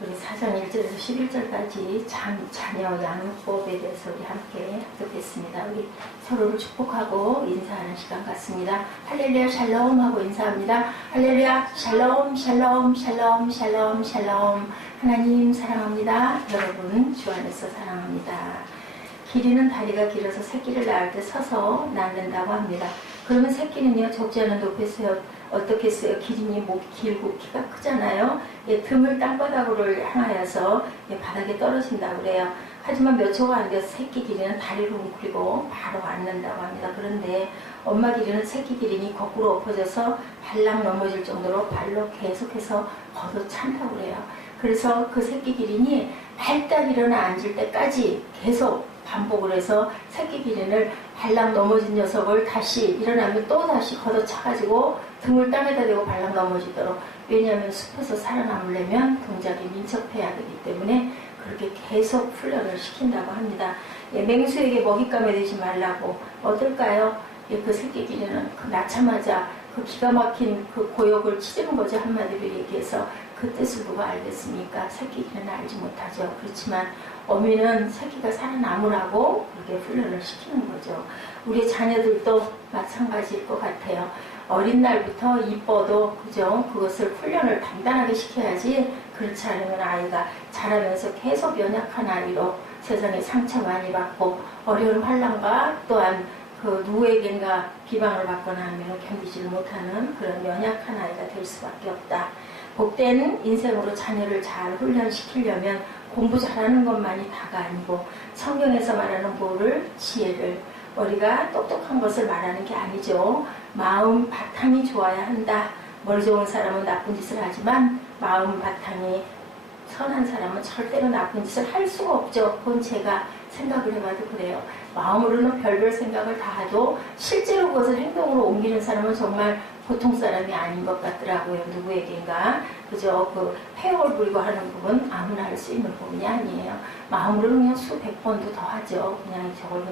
우리 사장 1절에서 11절까지 자녀 양육법에 대해서 우리 함께 합독했습니다. 우리 서로를 축복하고 인사하는 시간 같습니다. 할렐루야 샬롬 하고 인사합니다. 할렐루야 샬롬 샬롬 샬롬 샬롬 샬롬. 하나님 사랑합니다. 여러분 주 안에서 사랑합니다. 길이는 다리가 길어서 새끼를 낳을 때 서서 낳는다고 합니다. 그러면 새끼는요, 적지 않은 높이에서 어떻게 써요? 기린이 목이 길고 키가 크잖아요. 예, 틈을 땅바닥으로 향하여서 예, 바닥에 떨어진다고 그래요. 하지만 몇 초가 안 돼서 새끼 기린은 다리를 웅크리고 바로 앉는다고 합니다. 그런데 엄마 기린은 새끼 기린이 거꾸로 엎어져서 발랑 넘어질 정도로 발로 계속해서 걷어찬다고 그래요. 그래서 그 새끼 기린이 발딱 일어나 앉을 때까지 계속 반복을 해서 새끼 기린을 발랑 넘어진 녀석을 다시 일어나면 또 다시 걷어차가지고 등을 땅에다 대고 발랑 넘어지도록. 왜냐하면 숲에서 살아남으려면 동작이 민첩해야 되기 때문에 그렇게 계속 훈련을 시킨다고 합니다. 예, 맹수에게 먹잇감이 되지 말라고. 어떨까요? 예, 그 새끼 기린은 그 낳자마자 그 기가 막힌 그 고역을 치르는 거죠. 한마디로 얘기해서. 그 뜻을 누가 알겠습니까? 새끼 기린은 알지 못하죠. 그렇지만 어미는 새끼가 살아남으라고 그렇게 훈련을 시키는 거죠. 우리 자녀들도 마찬가지일 것 같아요. 어린 날부터 이뻐도 그죠? 그것을 훈련을 단단하게 시켜야지. 그렇지 않으면 아이가 자라면서 계속 연약한 아이로 세상에 상처 많이 받고 어려운 환난과 또한 그 누구에겐가 비방을 받거나 하면 견디지를 못하는 그런 연약한 아이가 될 수밖에 없다. 복된 인생으로 자녀를 잘 훈련시키려면 공부 잘하는 것만이 다가 아니고 성경에서 말하는 보를, 지혜를, 머리가 똑똑한 것을 말하는 게 아니죠. 마음 바탕이 좋아야 한다. 머리 좋은 사람은 나쁜 짓을 하지만 마음 바탕이 선한 사람은 절대로 나쁜 짓을 할 수가 없죠. 그건 제가 생각을 해봐도 그래요. 마음으로는 별별 생각을 다 해도 실제로 그것을 행동으로 옮기는 사람은 정말 보통 사람이 아닌 것 같더라고요. 누구에겐가. 그죠? 그 폐역을 부리고 하는 부분 아무나 할 수 있는 부분이 아니에요. 마음으로는 그냥 수백 번도 더 하죠. 그냥 저걸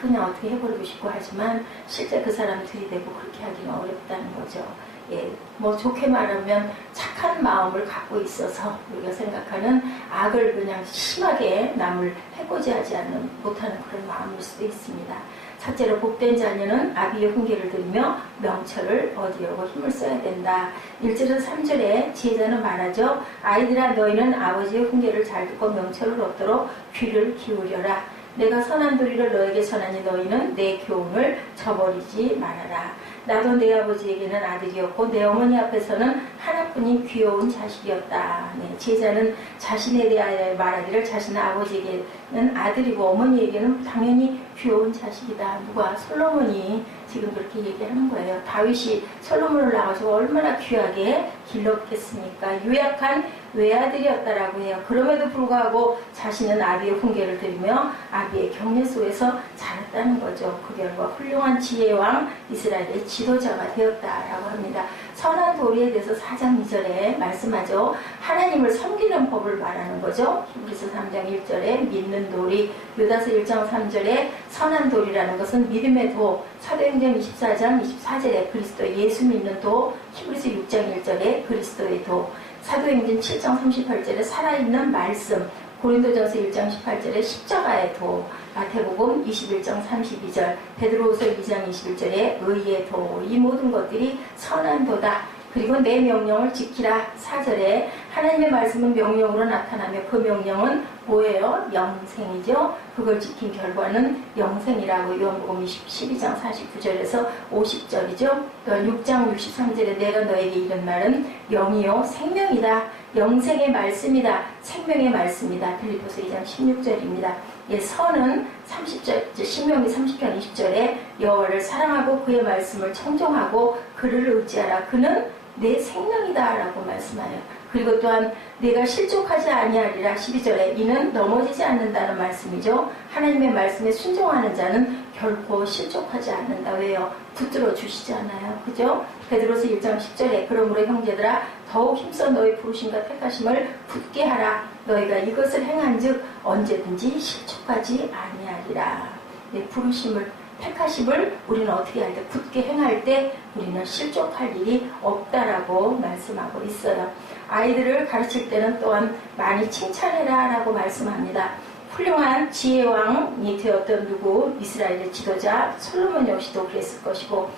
그냥 어떻게 해버리고 싶고 하지만 실제 그 사람 들이대고 그렇게 하기는 어렵다는 거죠. 예, 뭐 좋게 말하면 착한 마음을 갖고 있어서 우리가 생각하는 악을 그냥 심하게 남을 해코지하지 못하는 그런 마음일 수도 있습니다. 첫째로 복된 자녀는 아비의 훈계를 들으며 명철을 얻으려고 힘을 써야 된다. 1절에서 3절에 지혜자는 말하죠. 아이들아 너희는 아버지의 훈계를 잘 듣고 명철을 얻도록 귀를 기울여라. 내가 선한 도리를 너에게 전하니 너희는 내 교훈을 저버리지 말아라. 나도 내 아버지에게는 아들이었고 내 어머니 앞에서는 하나뿐인 귀여운 자식이었다. 네, 제자는 자신에 대하여 말하기를 자신의 아버지에게는 아들이고 어머니에게는 당연히 귀여운 자식이다. 누가? 솔로몬이 지금 그렇게 얘기하는 거예요. 다윗이 솔로몬을 낳아서 얼마나 귀하게 길렀겠습니까? 유약한 외아들이었다라고 해요. 그럼에도 불구하고 자신은 아비의 훈계를 들으며 아비의 격려 속에서 자랐다는 거죠. 그 결과 훌륭한 지혜왕 이스라엘의 지도자가 되었다라고 합니다. 선한 도리에 대해서 4장 2절에 말씀하죠. 하나님을 섬기는 법을 말하는 거죠. 히브리서 3장 1절에 믿는 도리, 유다서 1장 3절에 선한 도리라는 것은 믿음의 도, 사도행전 24장 24절에 그리스도 예수 믿는 도, 히브리서 6장 1절에 그리스도의 도, 사도행전 7장 38절에 살아있는 말씀, 고린도전서 1장 18절에 십자가의 도, 마태복음 21장 32절, 베드로후서 2장 21절에 의의 도, 이 모든 것들이 선한 도다. 그리고 내 명령을 지키라. 4절에 하나님의 말씀은 명령으로 나타나며 그 명령은 뭐예요? 영생이죠. 그걸 지킨 결과는 영생이라고 요한복음 12장 49절에서 50절이죠. 또 6장 63절에 내가 너에게 이른 말은 영이요 생명이다. 영생의 말씀이다. 생명의 말씀이다. 빌립보서 2장 16절입니다. 예, 선은 30절, 신명기 30장 20절에 여호와를 사랑하고 그의 말씀을 청종하고 그를 의지하라. 그는 내 생명이다 라고 말씀하여. 그리고 또한 내가 실족하지 아니하리라. 12절에 이는 넘어지지 않는다는 말씀이죠. 하나님의 말씀에 순종하는 자는 결코 실족하지 않는다. 왜요? 붙들어 주시잖아요. 그죠? 베드로서 1장 10절에 그러므로 형제들아 더욱 힘써 너희 부르심과 택하심을 굳게 하라. 너희가 이것을 행한즉 언제든지 실족하지 아니하리라. 네, 부르심을 택하심을 우리는 어떻게 할 때 굳게 행할 때 우리는 실족할 일이 없다라고 말씀하고 있어요. 아이들을 가르칠 때는 또한 많이 칭찬해라 라고 말씀합니다. 훌륭한 지혜왕이 되었던 누구 이스라엘의 지도자 솔로몬 역시도 그랬을 것이고,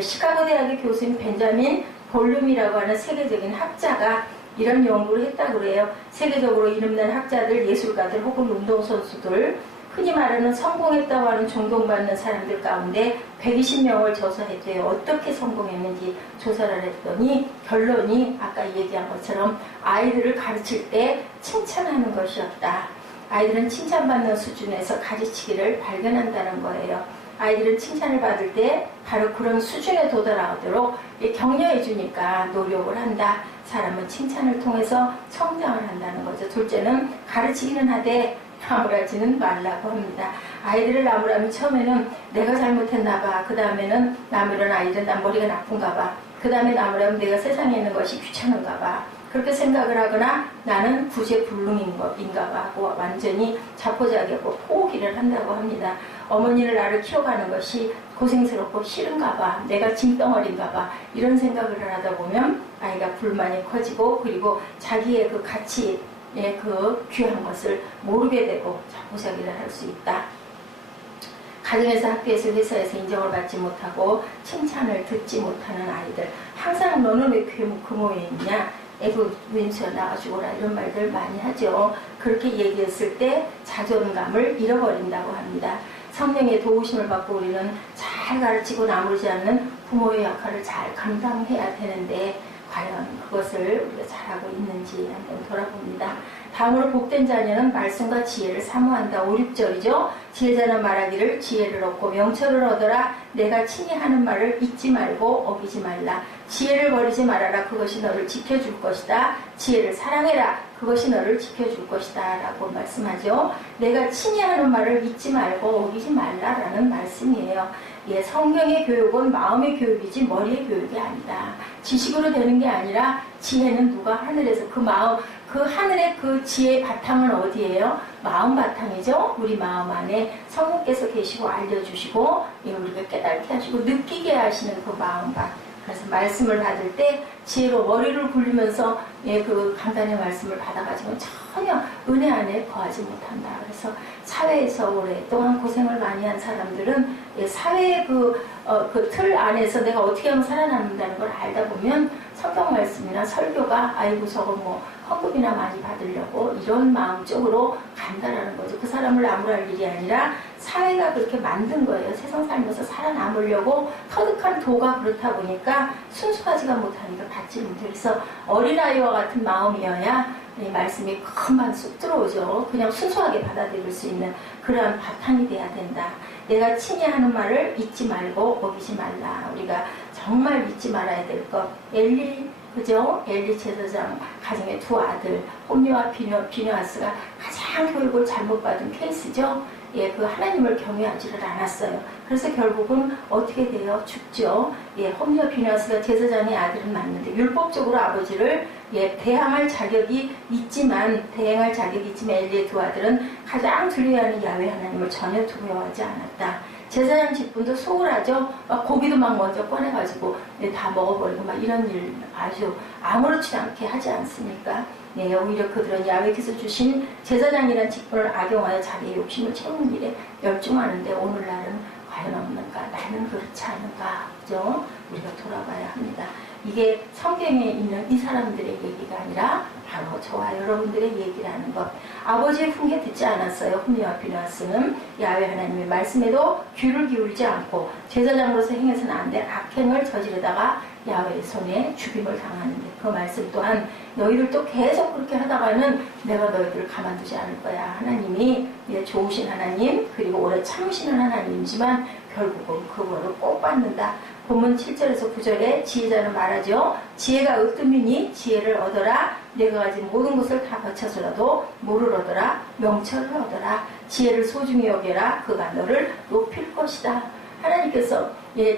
시카고 대학의 교수인 벤자민 볼룸이라고 하는 세계적인 학자가 이런 연구를 했다고 그래요. 세계적으로 이름난 학자들, 예술가들 혹은 운동선수들, 흔히 말하는 성공했다고 하는 존경받는 사람들 가운데 120명을 조사했대요. 어떻게 성공했는지 조사를 했더니 결론이 아까 얘기한 것처럼 아이들을 가르칠 때 칭찬하는 것이었다. 아이들은 칭찬받는 수준에서 가르치기를 발견한다는 거예요. 아이들은 칭찬을 받을 때 바로 그런 수준에 도달하도록 격려해 주니까 노력을 한다. 사람은 칭찬을 통해서 성장을 한다는 거죠. 둘째는 가르치기는 하되 나무라지는 말라고 합니다. 아이들을 나무라면 처음에는 내가 잘못했나 봐. 그 다음에는 나무란 아이들은 난 머리가 나쁜가 봐. 그 다음에 나무라면 내가 세상에 있는 것이 귀찮은가 봐. 그렇게 생각을 하거나 나는 구제불능인가 봐 하고 완전히 자포자기하고 포기를 한다고 합니다. 어머니를 나를 키워가는 것이 고생스럽고 싫은가 봐. 내가 짐덩어리인가 봐. 이런 생각을 하다 보면 아이가 불만이 커지고, 그리고 자기의 그 가치의 그 귀한 것을 모르게 되고 자포자기를 할 수 있다. 가정에서, 학교에서, 회사에서 인정을 받지 못하고 칭찬을 듣지 못하는 아이들, 항상 너는 왜 그 모에 있냐, 애그 윈수야 나가주고라, 이런 말들 많이 하죠. 그렇게 얘기했을 때 자존감을 잃어버린다고 합니다. 성령의 도우심을 받고 우리는 잘 가르치고 나무르지 않는 부모의 역할을 잘 감당해야 되는데 과연 그것을 우리가 잘하고 있는지 한번 돌아봅니다. 다음으로 복된 자녀는 말씀과 지혜를 사모한다. 5, 6절이죠. 지혜자는 말하기를 지혜를 얻고 명철을 얻어라. 내가 친히 하는 말을 잊지 말고 어기지 말라. 지혜를 버리지 말아라. 그것이 너를 지켜줄 것이다. 지혜를 사랑해라. 그것이 너를 지켜줄 것이다. 라고 말씀하죠. 내가 친히 하는 말을 잊지 말고 어기지 말라라는 말씀이에요. 성경의 교육은 마음의 교육이지 머리의 교육이 아니다. 지식으로 되는 게 아니라 지혜는 누가 하늘에서 그 마음, 그 하늘의 그 지혜의 바탕은 어디예요? 마음 바탕이죠. 우리 마음 안에 성령께서 계시고 알려주시고 우리가 깨닫게 하시고 느끼게 하시는 그 마음 바. 그래서 말씀을 받을 때 지혜로 머리를 굴리면서 그 간단한 말씀을 받아가지고 전혀 은혜 안에 거하지 못한다. 그래서 사회에서 오랫동안 고생을 많이 한 사람들은 사회의 그 틀 안에서 내가 어떻게 하면 살아남는다는 걸 알다 보면 성경 말씀이나 설교가 아이고 저거 뭐 헌금이나 많이 받으려고 이런 마음 쪽으로 간다라는 거죠. 그 사람을 나무랄 일이 아니라 사회가 그렇게 만든 거예요. 세상 살면서 살아남으려고 터득한 도가 그렇다 보니까 순수하지가 못하니까 받지 못해요. 그래서 어린아이와 같은 마음이어야 이 말씀이 금방 쑥 들어오죠. 그냥 순수하게 받아들일 수 있는 그러한 바탕이 돼야 된다. 내가 친히 하는 말을 잊지 말고 어기지 말라. 우리가 정말 잊지 말아야 될 것. 엘리, 그죠? 엘리 제사장 가정의 두 아들 홈리와 비느하스가 가장 교육을 잘못 받은 케이스죠. 그 하나님을 경외하지를 않았어요. 그래서 결국은 어떻게 돼요? 죽죠. 홈리와 비느하스가 제사장의 아들은 맞는데 율법적으로 아버지를 대항할 자격이 있지만 엘리의 두 아들은 가장 두려워하는 야훼 하나님을 전혀 두려워하지 않았다. 제사장 직분도 소홀하죠. 막 고기도 막 먼저 꺼내가지고 다 먹어버리고 막 이런 일 아주 아무렇지 않게 하지 않습니까? 오히려 그들은 야훼께서 주신 제사장이라는 직분을 악용하여 자기의 욕심을 채우는 일에 열중하는데 오늘날은 과연 없는가? 나는 그렇지 않은가? 그죠? 우리가 돌아봐야 합니다. 이게 성경에 있는 이 사람들의 얘기가 아니라 바로 저와 여러분들의 얘기라는 것. 아버지의 훈계 듣지 않았어요. 홈리와 비느하스는 야훼 하나님의 말씀에도 귀를 기울이지 않고 제사장으로서 행해서는 안 될 악행을 저지르다가 야훼의 손에 죽임을 당하는데 그 말씀 또한 너희들도 계속 그렇게 하다가는 내가 너희들을 가만두지 않을 거야. 하나님이 좋으신 하나님 그리고 오래 참으시는 하나님이지만 결국은 그 벌을 꼭 받는다. 본문 7절에서 9절에 지혜자는 말하죠. 지혜가 으뜸이니 지혜를 얻어라. 내가 가진 모든 것을 다 바쳐서라도 뭐를 얻어라? 명철을 얻어라. 지혜를 소중히 여겨라. 그가 너를 높일 것이다. 하나님께서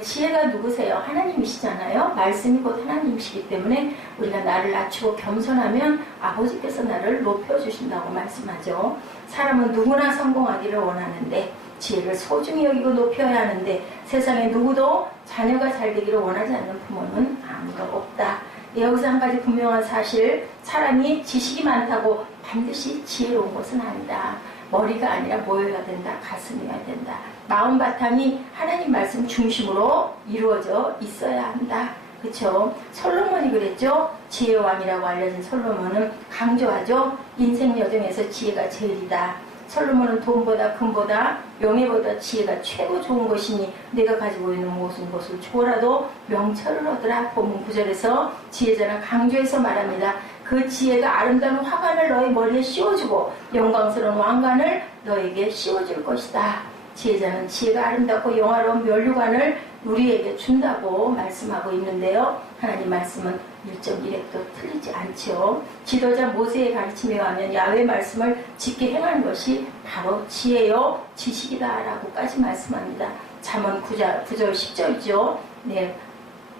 지혜가 누구세요? 하나님이시잖아요. 말씀이 곧 하나님이시기 때문에 우리가 나를 낮추고 겸손하면 아버지께서 나를 높여주신다고 말씀하죠. 사람은 누구나 성공하기를 원하는데 지혜를 소중히 여기고 높여야 하는데 세상에 누구도 자녀가 잘 되기를 원하지 않는 부모는 아무도 없다. 여기서 한 가지 분명한 사실, 사람이 지식이 많다고 반드시 지혜로운 것은 아니다. 머리가 아니라 뭐여야 된다? 가슴이어야 된다. 마음 바탕이 하나님 말씀 중심으로 이루어져 있어야 한다. 그쵸? 솔로몬이 그랬죠? 지혜의 왕이라고 알려진 솔로몬은 강조하죠? 인생 여정에서 지혜가 제일이다. 솔로몬은 돈보다 금보다 명예보다 지혜가 최고 좋은 것이니 내가 가지고 있는 모든 것을 주어라도 명철을 얻으라. 본문 9절에서 지혜자는 강조해서 말합니다. 그 지혜가 아름다운 화관을 너의 머리에 씌워주고 영광스러운 왕관을 너에게 씌워줄 것이다. 지혜자는 지혜가 아름답고 영화로운 면류관을 우리에게 준다고 말씀하고 있는데요. 하나님 말씀은 1.1획도 틀리지 않죠. 지도자 모세의 가르침에 의하면 야훼 말씀을 짙게 행하는 것이 바로 지혜요 지식이다 라고까지 말씀합니다. 잠언 9절 10절이죠. 네,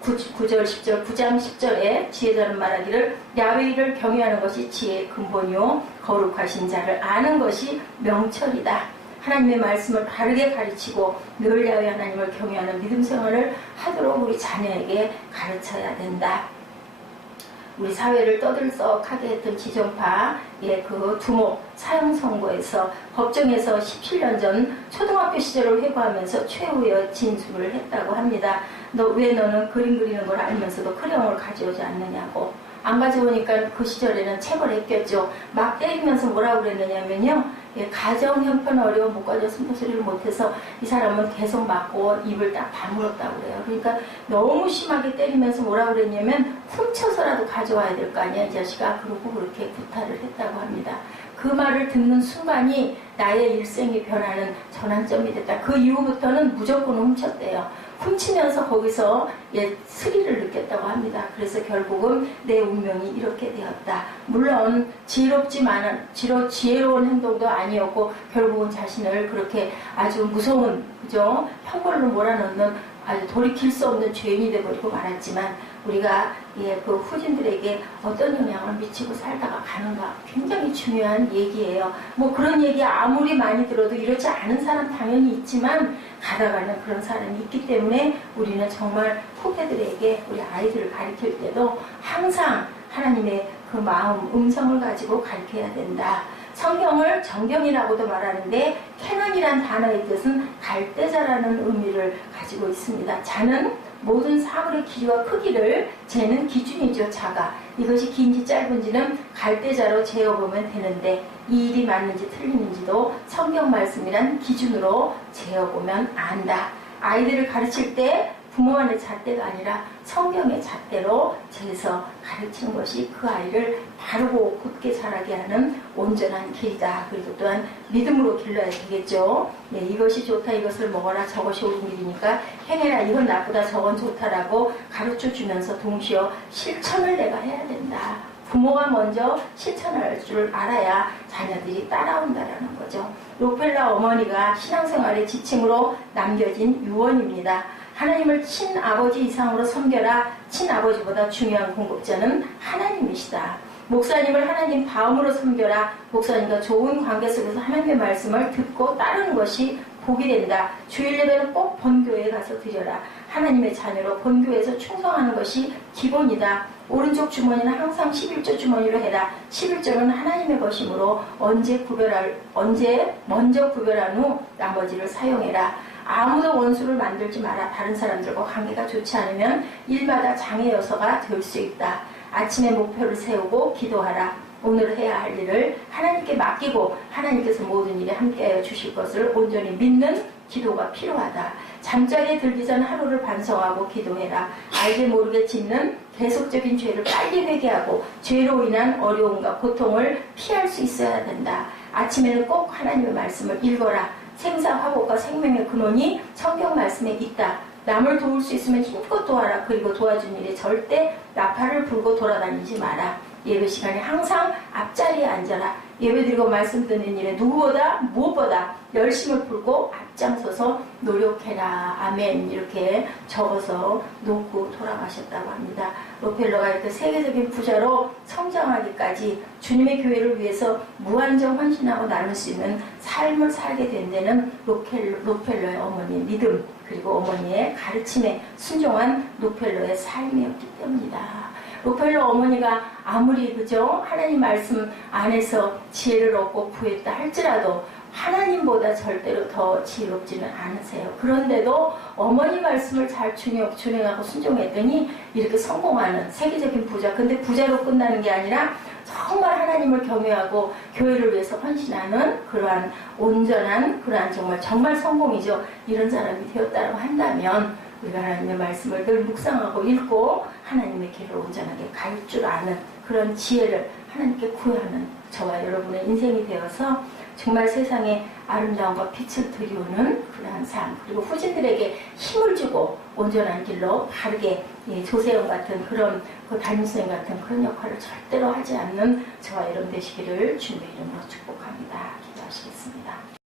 9절 10절 9장 10절에 지혜자는 말하기를 야훼를 경외하는 것이 지혜의 근본이요 거룩하신 자를 아는 것이 명철이다. 하나님의 말씀을 바르게 가르치고 늘 야훼 하나님을 경외하는 믿음 생활을 하도록 우리 자녀에게 가르쳐야 된다. 우리 사회를 떠들썩하게 했던 지정파의 그 두목 사형 선고에서 법정에서 17년 전 초등학교 시절을 회고하면서 최후의 진술을 했다고 합니다. 왜 너는 그림 그리는 걸 알면서도 크레용을 가져오지 않느냐고. 안 가져오니까 그 시절에는 체벌했겠죠. 막 때리면서 뭐라고 그랬느냐면요. 가정 형편 어려워 못 가져 숨소리를 못해서 이 사람은 계속 맞고 입을 딱 다물었다고 그래요. 그러니까 너무 심하게 때리면서 뭐라고 그랬냐면 훔쳐서라도 가져와야 될 거 아니야 이 자식아. 그러고 그렇게 구타를 했다고 합니다. 그 말을 듣는 순간이 나의 일생이 변하는 전환점이 됐다. 그 이후부터는 무조건 훔쳤대요. 훔치면서 거기서 스릴을 느꼈다고 합니다. 그래서 결국은 내 운명이 이렇게 되었다. 물론 지혜로운 행동도 아니었고 결국은 자신을 그렇게 아주 무서운 그죠? 형벌로 몰아넣는 아주 돌이킬 수 없는 죄인이 되어버리고 말았지만 우리가 그 후진들에게 어떤 영향을 미치고 살다가 가는가 굉장히 중요한 얘기예요. 뭐 그런 얘기 아무리 많이 들어도 이렇지 않은 사람 당연히 있지만 가다가는 그런 사람이 있기 때문에 우리는 정말 후배들에게 우리 아이들을 가르칠 때도 항상 하나님의 그 마음 음성을 가지고 가르쳐야 된다. 성경을 정경이라고도 말하는데 캐논이란 단어의 뜻은 갈대자라는 의미를 가지고 있습니다. 자는 모든 사물의 길이와 크기를 재는 기준이죠. 자가. 이것이 긴지 짧은지는 갈대자로 재어보면 되는데 이 일이 맞는지 틀리는지도 성경 말씀이란 기준으로 재어보면 안다. 아이들을 가르칠 때 부모만의 잣대가 아니라 성경의 잣대로 재서 가르치는 것이 그 아이를 바르고 곧게 자라게 하는 온전한 길이다. 그리고 또한 믿음으로 길러야 되겠죠. 네, 이것이 좋다, 이것을 먹어라, 저것이 옳은 길이니까 행해라, 이건 나쁘다, 저건 좋다라고 가르쳐주면서 동시에 실천을 내가 해야 된다. 부모가 먼저 실천할 줄 알아야 자녀들이 따라온다라는 거죠. 록펠러 어머니가 신앙생활의 지침으로 남겨진 유언입니다. 하나님을 친아버지 이상으로 섬겨라. 친아버지보다 중요한 공급자는 하나님이시다. 목사님을 하나님 다음으로 섬겨라. 목사님과 좋은 관계 속에서 하나님의 말씀을 듣고 따르는 것이 복이 된다. 주일 예배는 꼭 본교회에 가서 드려라. 하나님의 자녀로 본교회에서 충성하는 것이 기본이다. 오른쪽 주머니는 항상 11조 주머니로 해라. 11조는 하나님의 것이므로 먼저 구별한 후 나머지를 사용해라. 아무도 원수를 만들지 마라. 다른 사람들과 관계가 좋지 않으면 일마다 장애 요소가 될 수 있다. 아침에 목표를 세우고 기도하라. 오늘 해야 할 일을 하나님께 맡기고 하나님께서 모든 일에 함께하여 주실 것을 온전히 믿는 기도가 필요하다. 잠자리에 들기 전 하루를 반성하고 기도해라. 알게 모르게 짓는 계속적인 죄를 빨리 회개하고 죄로 인한 어려움과 고통을 피할 수 있어야 된다. 아침에는 꼭 하나님의 말씀을 읽어라. 생사 화복과 생명의 근원이 성경 말씀에 있다. 남을 도울 수 있으면 힘껏 도와라. 그리고 도와준 일에 절대 나팔을 불고 돌아다니지 마라. 예배 시간에 항상 앞자리에 앉아라. 예배드리고 말씀 듣는 일에 누구보다 무엇보다 열심을 풀고 앞장서서 노력해라. 아멘. 이렇게 적어서 놓고 돌아가셨다고 합니다. 록펠러가 이렇게 세계적인 부자로 성장하기까지 주님의 교회를 위해서 무한정 헌신하고 나눌 수 있는 삶을 살게 된 데는 록펠러의 어머니의 믿음 그리고 어머니의 가르침에 순종한 록펠러의 삶이었기 때문이다. 로펠러 어머니가 아무리 그죠? 하나님 말씀 안에서 지혜를 얻고 구했다 할지라도 하나님보다 절대로 더 지혜롭지는 않으세요. 그런데도 어머니 말씀을 잘 준행하고 순종했더니 이렇게 성공하는 세계적인 부자. 근데 부자로 끝나는 게 아니라 정말 하나님을 경외하고 교회를 위해서 헌신하는 그러한 온전한 그러한 정말 성공이죠. 이런 사람이 되었다고 한다면 우리가 하나님의 말씀을 늘 묵상하고 읽고 하나님의 길을 온전하게 갈 줄 아는 그런 지혜를 하나님께 구하는 저와 여러분의 인생이 되어서 정말 세상에 아름다움과 빛을 드리우는 그러한 삶, 그리고 후진들에게 힘을 주고 온전한 길로 바르게 조세영 같은 그런 담임선생 같은 그런 역할을 절대로 하지 않는 저와 여러분 되시기를 주님의 이름으로 축복합니다. 기도하시겠습니다.